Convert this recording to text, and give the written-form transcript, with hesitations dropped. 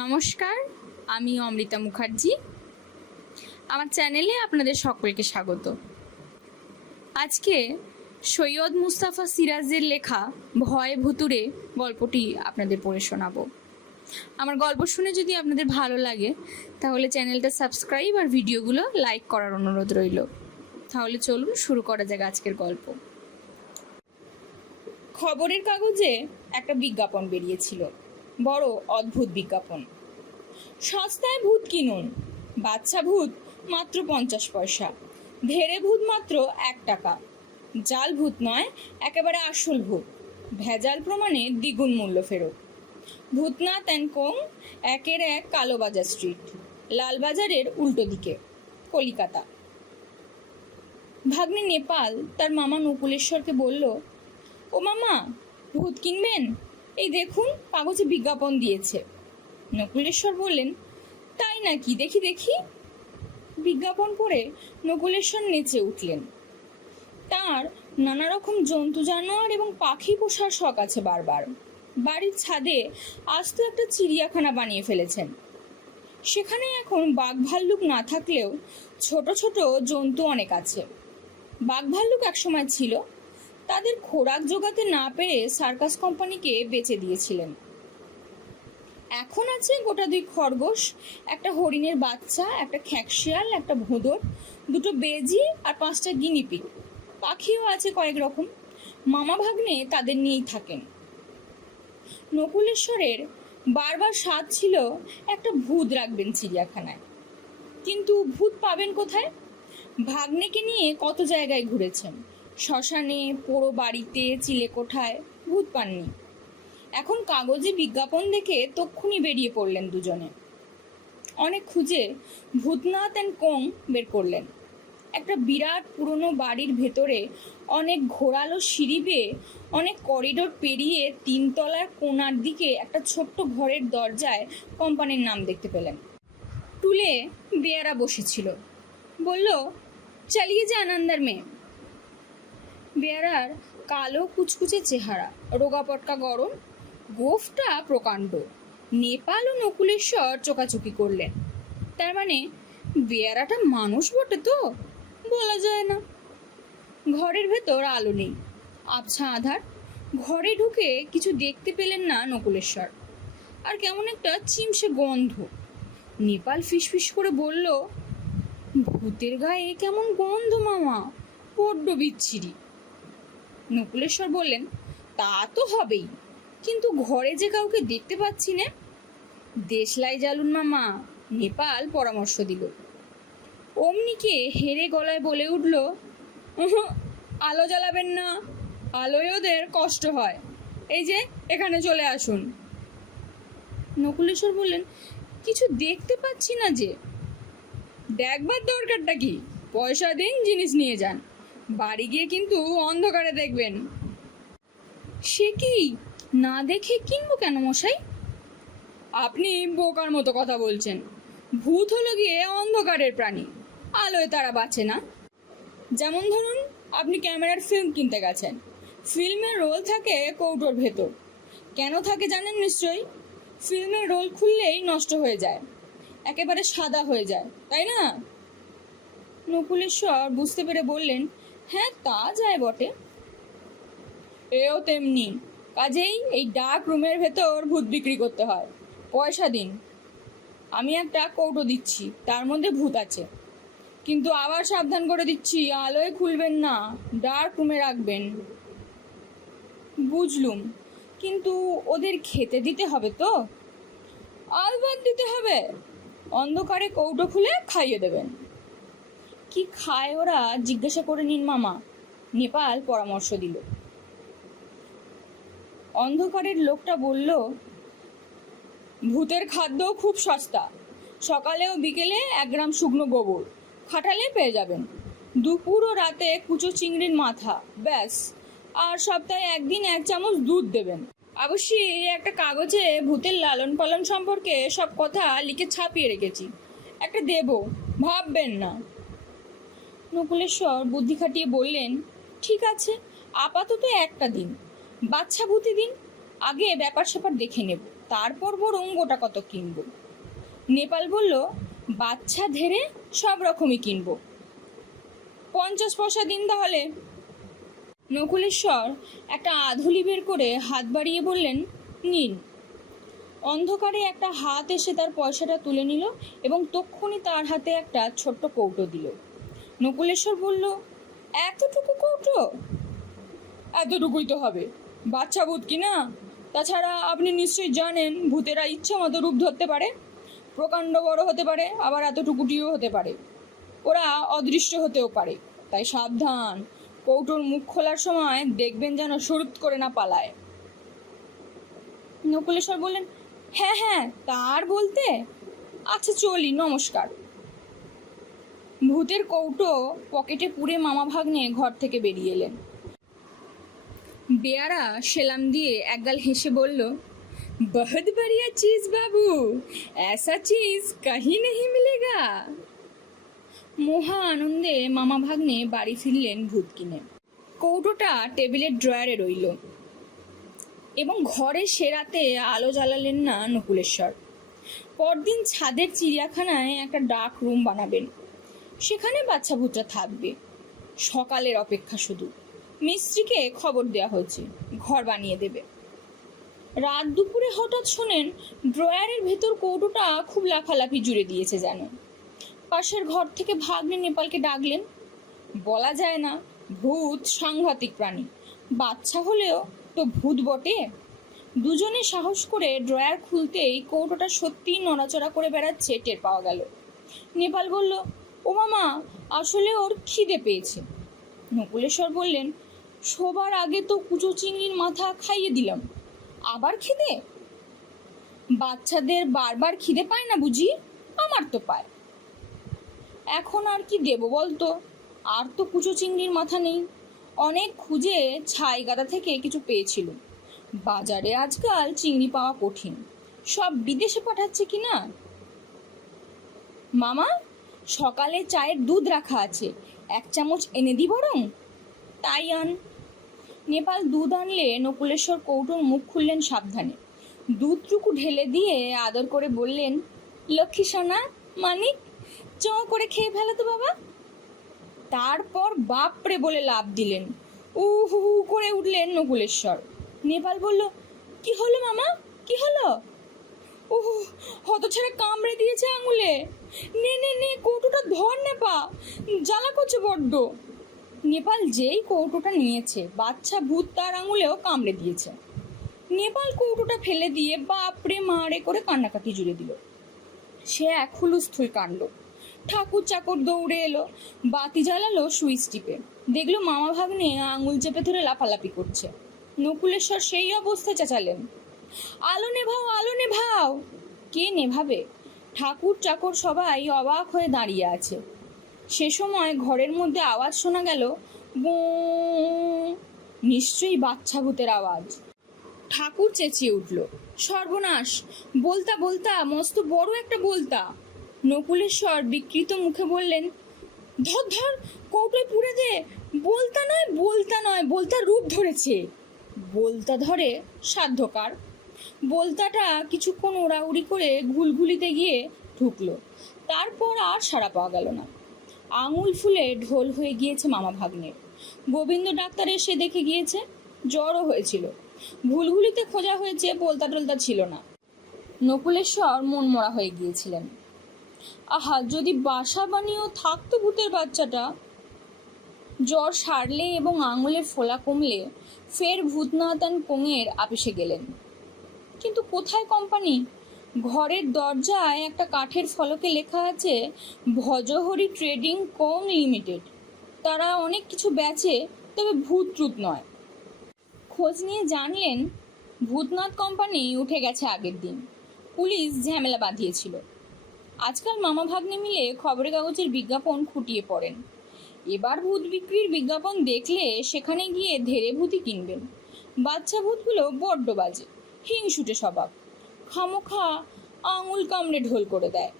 নমস্কার, আমি অমৃতা মুখার্জি। আমার চ্যানেলে আপনাদের সকলকে স্বাগত। আজকে সৈয়দ মুস্তাফা সিরাজের লেখা ভয় ভুতুড়ে গল্পটি আপনাদের পড়ে শোনাবো। আমার গল্প শুনে যদি আপনাদের ভালো লাগে তাহলে চ্যানেলটা সাবস্ক্রাইব আর ভিডিওগুলো লাইক করার অনুরোধ রইল। তাহলে চলুন শুরু করা যাক আজকের গল্প। খবরের কাগজে একটা বিজ্ঞাপন বেরিয়েছিল, বড় অদ্ভুত বিজ্ঞাপন। সস্তায় ভূত কিনুন, বাচ্চা ভূত মাত্র 50 পয়সা, ধেড়ে ভূত মাত্র 1 টাকা। জাল ভূত নয়, একেবারে আসল ভূত, ভেজাল প্রমাণে দ্বিগুণ মূল্য ফেরত। ভূতনাথ অ্যান্ড কোং, 1-1 কালোবাজার স্ট্রিট, লালবাজারের উল্টো দিকে, কলিকাতা। ভাগ্নে নেপাল তার মামা নকুলেশ্বরকে বলল, ও মামা, ভূত কিনবেন? এই দেখুন, কাগজে বিজ্ঞাপন দিয়েছে। নকুলেশ্বর বললেন, তাই নাকি, দেখি দেখি। বিজ্ঞাপন পড়ে নকুলেশ্বর নেচে উঠলেন। তার নানা রকম জন্তু জানোয়ার এবং পাখি পোষার শখ আছে বারবার। বাড়ির ছাদে আস্ত একটা চিড়িয়াখানা বানিয়ে ফেলেছেন। সেখানে এখন বাঘ ভাল্লুক না থাকলেও ছোট ছোট জন্তু অনেক আছে। বাঘ ভাল্লুক একসময় ছিল, তাদের খোরাক জোগাতে না পেরে সার্কাস কোম্পানিকে বেচে দিয়েছিলেন। এখন আছে গোটা 2 খরগোশ, একটা হরিণের বাচ্চা, একটা খ্যাঁকশিয়াল, একটা ভোঁদর, 2টো বেজি আর 5টা গিনিপিগ। পাখিও আছে কয়েক রকম। মামা ভাগ্নে তাদের নিয়েই থাকেন। নকুলেশ্বরের বারবার স্বাদ ছিল একটা ভূত রাখবেন চিড়িয়াখানায়, কিন্তু ভূত পাবেন কোথায়? ভাগ্নেকে নিয়ে কত জায়গায় ঘুরেছেন, শ্মশানে, পোড়ো বাড়িতে, চিলেকোঠায়, ভূত পাননি। এখন কাগজে বিজ্ঞাপন দেখে তক্ষুনি বেরিয়ে পড়লেন দুজনে। অনেক খুঁজে ভূতনাথ অ্যান্ড কোং বের করলেন। একটা বিরাট পুরনো বাড়ির ভেতরে অনেক ঘোরালো সিঁড়ি বেয়ে, অনেক করিডোর পেরিয়ে 3 তলার কোণার দিকে একটা ছোট্ট ঘরের দরজায় কোম্পানির নাম দেখতে পেলেন। টুলে বেয়ারা বসেছিল। বলল, চালিয়ে যান আন্দার মেয়ে। বেয়ারার কালো কুচকুচে চেহারা, রোগা পটকা গরম, গোফটা প্রকাণ্ড। নেপাল ও নকুলেশ্বর চোকাচুকি করলেন। তার মানে বেয়ারাটা মানুষ বটে তো? বলা যায় না। ঘরের ভেতর আলো নেই, আবছা আধার। ঘরে ঢুকে কিছু দেখতে পেলেন না নকুলেশ্বর, আর কেমন একটা চিমসে গন্ধ। নেপাল ফিসফিস করে বলল, ভূতের গায়ে কেমন গন্ধ মামা, বড্ড বিচ্ছিরি। নকুলেশ্বর বললেন, তা তো হবেই, কিন্তু ঘরে যে কাউকে দেখতে পাচ্ছি না। দেশলাই জ্বালুন মামা, নেপাল পরামর্শ দিল। অমনিকে হেরে গলায় বলে উঠল, আলো জ্বালাবেন না, আলোয় ওদের কষ্ট হয়। এই যে এখানে চলে আসুন। নকুলেশ্বর বললেন, কিছু দেখতে পাচ্ছি না যে। দেখবার দরকারটা কি? পয়সা দিন, জিনিস নিয়ে যান। বাড়ি গিয়ে কিন্তু অন্ধকারে দেখবেন। সে কি, না দেখে কিনবো কেন মশাই? আপনি বোকার মতো কথা বলছেন। ভূত হলো গিয়ে অন্ধকারের প্রাণী, আলোয় তারা বাঁচে না। যেমন ধরুন, আপনি ক্যামেরার ফিল্ম কিনতে গেছেন, ফিল্মের রোল থাকে কৌটোর ভেতর। কেন থাকে জানেন নিশ্চয়ই? ফিল্মের রোল খুললেই নষ্ট হয়ে যায়, একেবারে সাদা হয়ে যায়, তাই না? নকুলেশ্বর বুঝতে পেরে বললেন, হ্যাঁ তা যায় বটে। এও তেমনি, কাজেই এই ডার্ক রুমের ভেতর ভূত বিক্রি করতে হয়। পয়সা দিন। আমি একটা কৌটো দিচ্ছি, তার মধ্যে ভূত আছে, কিন্তু আবার সাবধান করে দিচ্ছি, আলোয় খুলবেন না, ডার্ক রুমে রাখবেন। বুঝলুম, কিন্তু ওদের খেতে দিতে হবে তো? আলবাত দিতে হবে। অন্ধকারে কৌটো খুলে খাইয়ে দেবেন। কি খায় ওরা জিজ্ঞাসা করে নিন মামা, নেপাল পরামর্শ দিল। অন্ধকারের লোকটা বলল, ভূতের খাদ্য খুব সস্তা। সকালে ও বিকেলে 1 গ্রাম শুকনো গোবর খাটালে পেয়ে যাবেন। দুপুর ও রাতে কুচো চিংড়ির মাথা, ব্যাস। আর সপ্তাহে 1 দিন 1 চামচ দুধ দেবেন। অবশ্যই একটা কাগজে ভূতের লালন পালন সম্পর্কে সব কথা লিখে ছাপিয়ে রেখেছি, একটা দেব, ভাববেন না। নকুলেশ্বর বুদ্ধি খাটিয়ে বললেন, ঠিক আছে, আপাতত একটা দিন, বাচ্চা ভূতি দিন, আগে ব্যাপার স্যাপার দেখে নেব। তারপর বরং গোটা কত কিনবো। নেপাল বলল, বাচ্চা ধেরে সব রকমই কিনবো, 50 পয়সা দিন তাহলে। নকুলেশ্বর একটা আধুলি বের করে হাত বাড়িয়ে বললেন, নিন। অন্ধকারে একটা হাত এসে তার পয়সাটা তুলে নিল এবং তক্ষুনি তার হাতে একটা ছোট্ট কৌটো দিল। নকুলেশ্বর বলল, এতটুকু কৌটো? এতটুকুই তো হবে, বাচ্চা ভূত কি না? তাছাড়া আপনি নিশ্চয়ই জানেন ভূতেরা ইচ্ছা মতো রূপ ধরতে পারে, প্রকাণ্ড বড় হতে পারে, আবার এতটুকুটিও হতে পারে, ওরা অদৃশ্য হতেও পারে। তাই সাবধান, কৌটোর মুখ খোলার সময় দেখবেন যেন সুরুত করে না পালায়। নকুলেশ্বর বললেন, হ্যাঁ হ্যাঁ, তার বলতে, আচ্ছা চলি, নমস্কার। ভূতের কৌটো পকেটে পুরে মামা ভাগ্নে ঘর থেকে বেরিয়ে এলেন। বেয়ারা সেলাম দিয়ে একগাল হেসে বলল, বহুত বড়িয়া চিজ বাবু, ऐसा চিজ কাহি নেহি মিলেগা। মহা আনন্দে মামা ভাগ্নে বাড়ি ফিরলেন ভূত কিনে। কৌটোটা টেবিলের ড্রয়ারে রইল এবং ঘরে সে রাতে আলো জ্বালালেন না নকুলেশ্বর। পরদিন ছাদের চিড়িয়াখানায় একটা ডাক রুম বানাবেন, সেখানে বাচ্চা ভূতরা থাকবে। সকালের অপেক্ষা শুধু। মিস্ত্রিকে খবর দেওয়া হয়েছে, ঘর বানিয়ে দেবে। রাত দুপুরে হঠাৎ শোনেন ড্রয়ারের ভেতর কৌটোটা খুব লাফালাফি জুড়ে দিয়েছে যেন। পাশের ঘর থেকে ভাগ্নে নেপালকে ডাকলেন। বলা যায় না, ভূত সাংঘাতিক প্রাণী, বাচ্চা হলেও তো ভূত বটে। দুজনে সাহস করে ড্রয়ার খুলতেই কৌটোটা সত্যিই নড়াচড়া করে বেড়াচ্ছে টের পাওয়া গেল। নেপাল বলল, ও মামা, আসলে ওর খিদে পেয়েছে। নকুলেশ্বর বললেন, শোবার আগে তো কুচো চিংড়ির মাথা খাইয়ে দিলাম, আবার খিদে? বাচ্চাদের বারবার খিদে পায় না বুঝি? আমার তো পায়। এখন আর কি দেবো বলতো? আর তো কুচো চিংড়ির মাথা নেই। অনেক খুঁজে ছাই গাদা থেকে কিছু পেয়েছিল। বাজারে আজকাল চিংড়ি পাওয়া কঠিন, সব বিদেশে পাঠাচ্ছে কি না। মামা, সকালে চায়ের দুধ রাখা আছে, 1 চামচ এনে দি বরং। তাই আন। নেপাল দুধ আনলে নকুলেশ্বর কৌটোর মুখ খুললেন সাবধানে। দুধটুকু ঢেলে দিয়ে আদর করে বললেন, লক্ষ্মী সোনা, মানিক, চো করে খেয়ে ফেলো তো বাবা। তারপর বাপরে বলে লাফ দিলেন। হু করে উঠলেন নকুলেশ্বর। নেপাল বলল, কি হলো মামা, কি হলো? হতছাড়া কামড়ে দিয়েছে আঙুলে। নে নে নে, কৌটোটা ধর নেপা, জ্বালা করছে বড্ড। নেপাল যেই কৌটোটা নিয়েছে, বাচ্চা ভূত তার আঙুলেও কামড়ে দিয়েছে। নেপাল কৌটোটা ফেলে দিয়ে বাপরে মারে করে কান্নাকাটি জুড়ে দিল। সে এক হুলস্থুল কাণ্ড। ঠাকুর চাকর দৌড়ে এলো, বাতি জ্বালালো সুইচ টিপে, দেখলো মামা ভাগ্নে আঙুল চেপে ধরে লাফালাফি করছে। নকুলেশ্বর সেই অবস্থায় চেঁচালেন, আলো নেভাও, আলো নেভাও। কে নেভাবে? ঠাকুর চাকর সবাই অবাক হয়ে দাঁড়িয়ে আছে। সে সময় ঘরের মধ্যে আওয়াজ শোনা গেল, বো, নিশ্চয়ই বাচ্চা ভূতের আওয়াজ। ঠাকুর চেঁচিয়ে উঠল, সর্বনাশ, বলতা বলতা, মস্ত বড় একটা বলতা। নকুলেশ্বর বিকৃত মুখে বললেন, ধর ধর, কৌটোয় পুড়ে দে। বলতা নয়, বলতা নয়, বলতা রূপ ধরেছে। বলতা ধরে সাধ্যকার। বলতাটা কিছুক্ষণ ওড়াউড়ি করে ঘুলঘুলিতে গিয়ে ঢুকলো, তারপর আর সাড়া পাওয়া গেল না। আঙুল ফুলে ঢোল হয়ে গিয়েছে মামা ভাগ্নের। গোবিন্দ ডাক্তার এসে দেখে গিয়েছে, জ্বরও হয়েছিল। ঘুলঘুলিতে খোঁজা হয়েছে, বলতা টলতা ছিল না। নকুলেশ্বর মনমরা হয়ে গিয়েছিলেন। আহা, যদি বাসা বানিয়েও থাকতো ভূতের বাচ্চাটা। জ্বর সারলে এবং আঙুলের ফোলা কমলে ফের ভূতনাথ কোঙের আপিসে গেলেন। কিন্তু কোথায় কোম্পানি? ঘরের দরজায় একটা কাঠের ফলকে লেখা আছে, ভজহরি ট্রেডিং কোং লিমিটেড। তারা অনেক কিছু বেচে, তবে ভূত ট্রুত নয়। খোঁজ নিয়ে জানলেন ভূতনাথ কোম্পানি উঠে গেছে আগের দিন। পুলিশ ঝামেলা বাঁধিয়েছিল। আজকাল মামা ভাগ্নে মিলে খবরের কাগজের বিজ্ঞাপন খুঁটিয়ে পড়েন। এবার ভূত বিক্রির বিজ্ঞাপন দেখলে সেখানে গিয়ে ধেরে ভূতই কিনবেন। বাচ্চা ভূতগুলো বড্ড বাজে, হিংসুটে স্বভাব, খামোখা আঙুল কামড়ে ঢোল করে দেয়।